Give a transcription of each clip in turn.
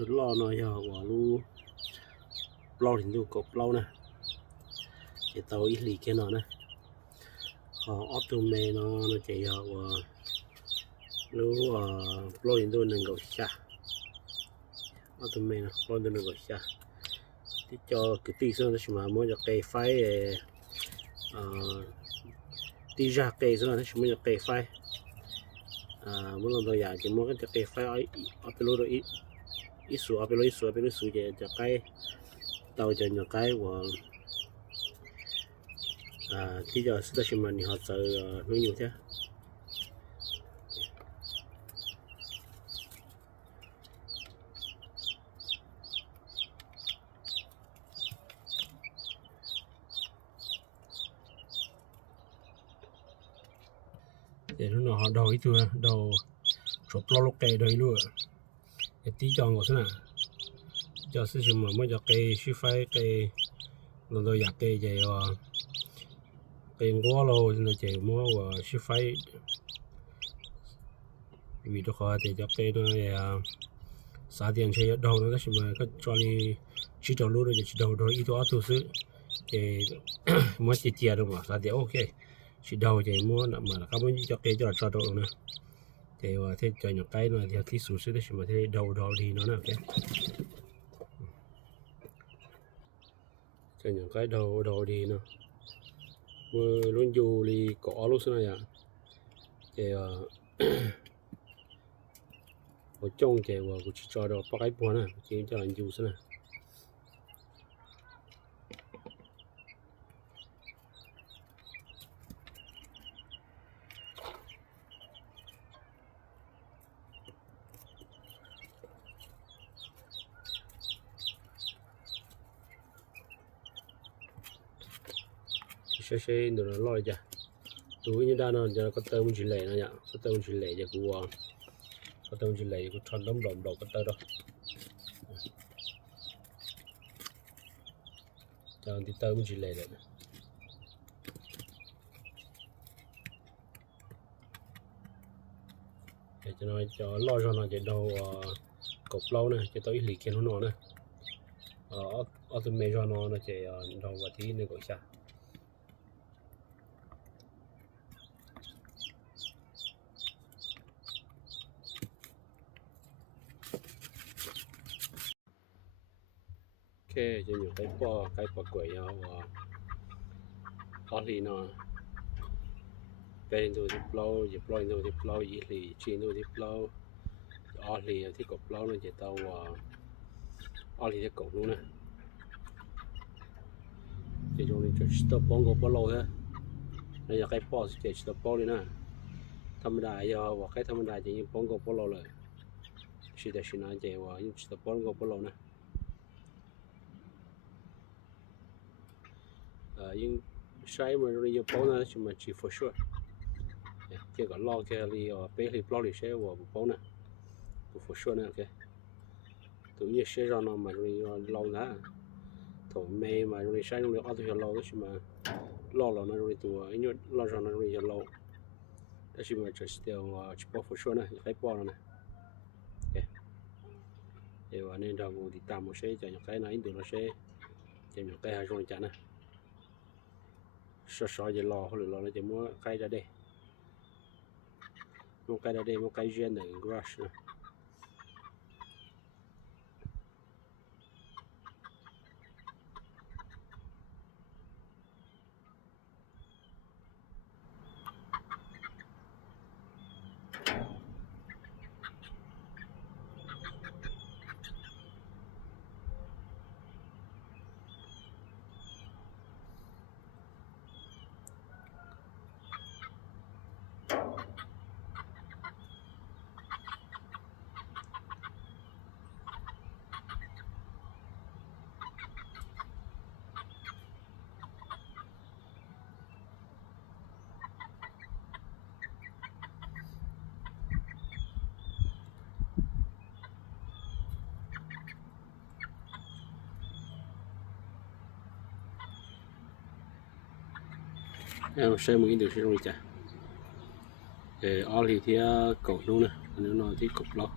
ชุดล้อเนาะอย่าว่ารู้ปล้อถึงดูกบเปล่านะจะเตาอีหลีแค่เนาะนะออโตเมเนาะนะจะอย่าว่ารู้ปล้อถึงดูนึงก็ชะออโตเมเนาะปล้อถึงดูก็ชะที่จอคือตีซึ่งจะมามันจะไกไฟตีจะไกซึ่งจะมันจะไกไฟเมื่อเราอยากจะมันก็จะไกไฟเอาไปโหลดอีสูเอาไปโหลดสูจะไกเตาจะอยู่ไกว่าที่จะสุดท้ายมันนี่เขาจะน้อยอยู่ใช่เดี๋ยวเราเอาดอกอีตัวดอกชอบปลอกไก่ดอกลูกตีจองก็สนะจะ是什么มันจะไก่ชีไฟไก่เราอยากไก่จะว่าไก่งัวเราจะมัวว่าชีไฟวิธีเขาจะไก่เนาะ3点前ดอก那什么ก็จอลีชิดลูกจะชิดดอกอีตัวอัตุสึมัวจะเจียดมา3点โอเคชิดจะมัวนะมาก็มันจะไก่จะจอดดอกนะแต่ว่าที่จะอยู่ไกลเนาะที่สูงสุดใช่มั้ยที่ดอกดีเนาะโอเคจะอยู่ไกลดอกดีเนาะเมื่อรุ่นอยู่ลีเกาะลูกซะอย่างแต่我种嘅话我去做到8个半啦就叫人อยู่ซะนะใช้ๆดูรอจ้ะดูนี่ด้านนั้นจะก็เติมจิเหล่นะเนี่ยก็เติมจิเหล่จะกูว่าก็เติมจิเหล่กูทอนดำๆก็เติมดอกจะติดเติมจิเหล่เลยจะน้อยจะรอจนจะดูกบเล่านะจะต้องอีหลีเขียนหัวหนอนะเอาตัวเมจอนอนะจะดูว่าที่นี่ก็ใช่จะอยู่ใกล้ปอกล้วยยาวอลีเนาะไปดูที่เปล่าจะปล่อยดูที่เปล่าอีหลีจีนดูที่เปล่าอลีที่กบเปล่าเนี่ยจะตัวอลีที่กบนู้นนะจะตรงนี้จะสต๊อปปองกบเปล่าฮะแล้วอยากให้ปอจะสต๊อปปองเลยนะธรรมดาอย่าว่าแค่ธรรมดาจะยิงปองกบเปล่าเลยสิแต่สินะจะว่ายิงสต๊อปปองกบเปล่านะยิ่งใช้มันเรียบร้อยนะชิมันจีfor sure เกี่ยวกับลอกแค่ลีเป๊ะลีปลอกลีใช้ว่าบุปผานะfor sure นะโอเคตัวนี้ใช้รอนมาเรียลอกนะตัวเมย์มาเรียใช้เรียเอาตัวลอกก็ชิมันลอกเรานะเรียตัวอันนี้ลอกเรานะเรียลอกแต่ชิมันจะเดียวชิปfor sure นะใช้ปอแล้วนะโอเคเดี๋ยววันนี้เราติดตามมาใช้จะอย่างไรนะอินดูเราใช้จะอย่างไรหาจงจันนะsợจะรอหรือรอแล้วจะมั่วใกล้จะได้มั่วใกล้จะได้มั่วใกล้เย็นหนึ่ง rush นะem xem một cái điều rồi chả ở thì cột luôn nè nó nói thì cột lo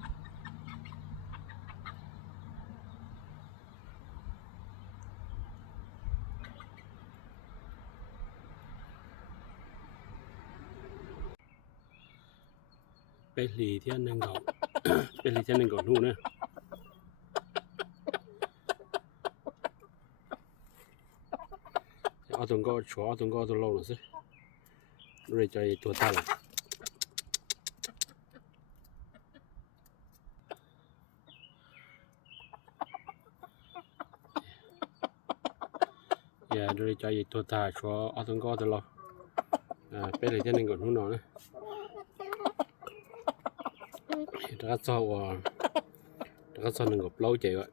ไปหลีเที่ยนึงก็ไปหลีเที่ยนึงก็รู้นะเอาตรงก็ชัวเอาตรงก็ตัวลงสิเลยใจตัวตาละอย่าเลยใจตัวตาชัวเอาตรงก็ตัวลงไปหลีเที่ยนึงก็รู้เนาะนะ大家做我，大家做能够捞这个，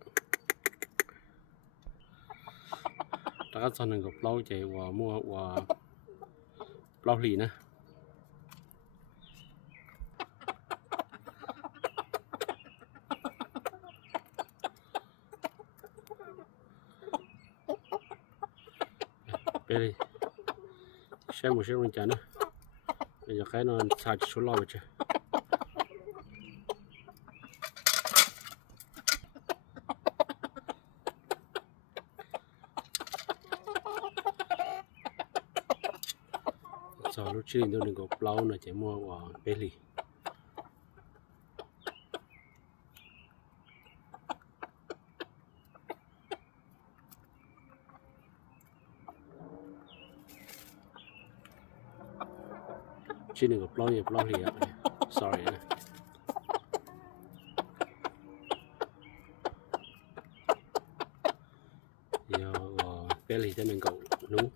大家做能够捞这我摸我捞里呢。别哩，羡慕羡慕人呢，人家还能插起出老去。lúc trước tôi đừng có lâu nữa chỉ mua của bé lì chứ đừng có lâu lì ạ sorry nè giờ bé lì cho mình cậu đúng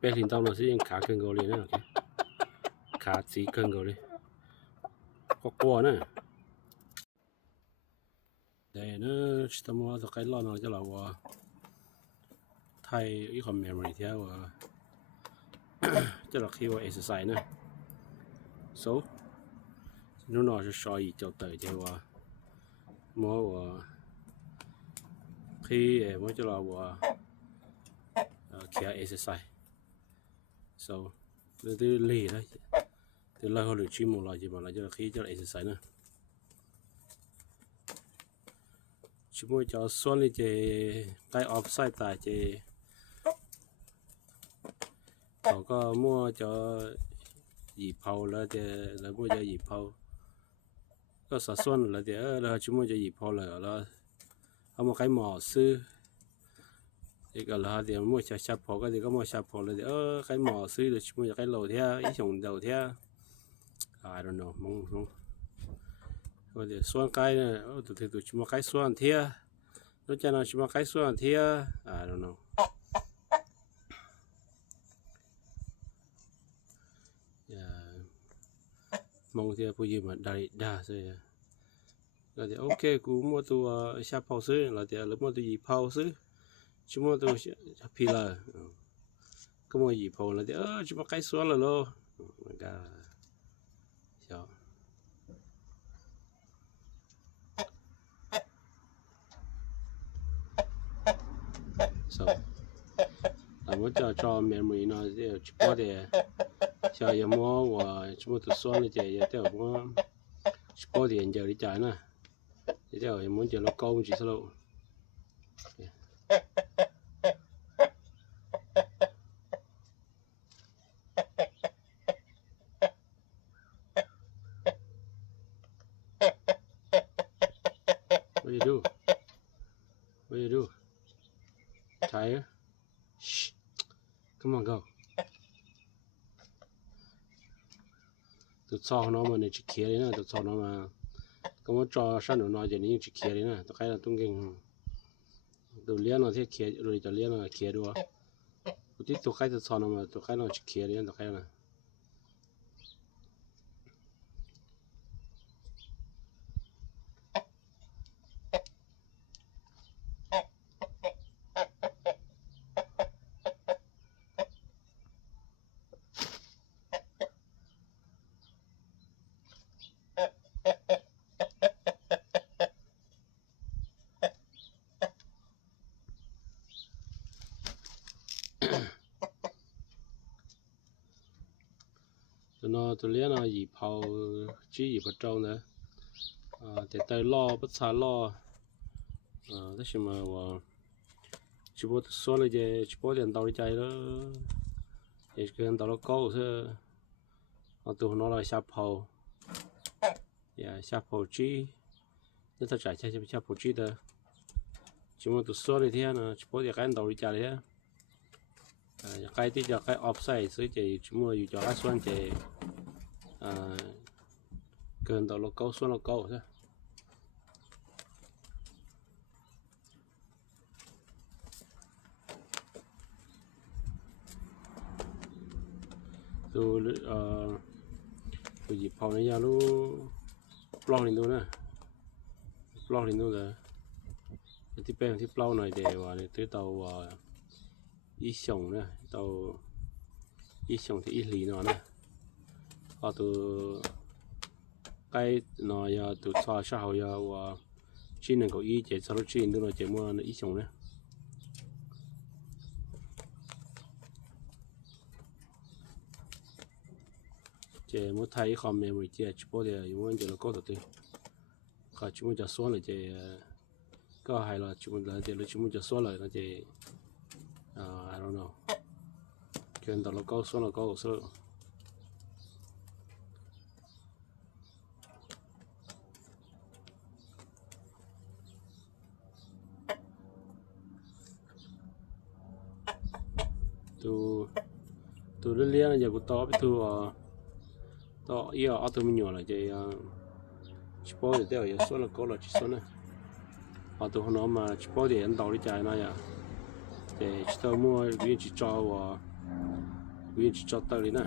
bé liền tao nó sẽ khá cân gấu lên nữa khá chỉ cân gấu lên có qua nữa đây nó chỉ mua cho cái lon nó cho là thay ý còn memory theo cho là khi exercise nữa số nó sẽ soi cho tới cho mua khi mới cho là kia exercise so từ lì đấy từ lâu hơn được chuyên một loại gì mà lại cho là khi cho là exercise nữa chúng tôi cho xoắn lên cái offside tại có mua cho dì phao là mua cho dì phao có sản xoắn là là chúng tôi cho dì phao là một cái mỏ sư thì cái là thì mua chạp phao cái thì có mua chạp phao là cái mỏ sư được chúng tôi cái lầu theo ý chồng đầu theo I don't know mong rồi thì xoắn cái này từ từ chúng cái xoắn theo nó cho nó chúng cái xoắn theo I don't know mong thì bây giờ mà đại đa rồi là thì ok cú mua tu chạp phao sư là thì lúc mua tu gì phao sư chúng mua tu phi là có mua gì phao là thì chúng cái xoắn là lo cả sao so là muốn cho memory nó chỉ có để cho giờ mua và chúng tôi xoắn là chỉ giờ theo mua chỉ có để giờ đi chạy nè để theo muốn giờ nó câu chỉ sao đâu What you do? Tired? Shh. Come on, go. Tụi sau nó mà này chỉ kia đấy nè, tụi sau nó mà có một trò sẵn nó nói chỉ ní chỉ kia đấy nè, tụi cái là tung kinh tụi liên nó thế kia rồi cho liên nó kia đua. ที่ตัวใครจะสอนออกมาตัวใครเราจะเคลียร์เรื่องตัวใครนะตัวเลี้ยงหยีเผาจี้หยีปะเจ้านะแต่ไตล่อปัสสาล่อแต่ชิมาว่าชิบะส่วนเลยจะชิบะเรียนต่อใจแล้วเอกเรียนต่อแล้วก็เสียตัวน้องเราชับเผาชับเผาจี้นี่ถ้าจ่ายใช้จะเป็นชับเผาจี้เด้อชิมาตัวส่วนเลยที่นะชิบะอยากกันต่อใจเลยอยากใกล้ที่จะใกล้ออฟไซด์ซื้อจะชิมาอยู่จะส่วนจะเกินต่อโลโก้ส่วนโลโก้ใช่ตัวหยิบเผาในยาลูปล้องลินดูนะปล้องลินดูเลยที่เป็นที่ปล้องหน่อยเดียวนี่ตัวตัวอีส่งนะตัวอีส่งที่อีหลีหน่อยนะตัวใกล้หน่อยตัวชาชาวยาว่าชิ้นหนึ่งก็อีเจ็ดสรุปชิ้นตัวหน่อยเจ็ดมั่วอีส่งนะเจ็ดมั่วไทยคอมเมมโมรี่เจ็ดชิปโป้เดียวอยู่วันเจ็ดแล้วก็ตัวที่ก็ชิมจะส่วนเลยเจ็ดก็ให้เราชิมแล้วเจ็ดแล้วชิมจะส่วนเลยนะเจ็ดI don't know เกินต่อแล้วก็ส่วนแล้วก็สุดตัวเลี้ยงอย่ากูต่อไปตัวต่ออีเอาตัวมันอยู่ละจะชิปโป้เดี๋ยวอย่าส่วนแล้วก็เราจะส่วนนะเอาตัวน้องมาชิปโป้เดี๋ยวต่อได้ใจนะอย่าจะชิตัวมั่ววิ่งชิจ่อว่าวิ่งชิจ่อตัวเลยนะ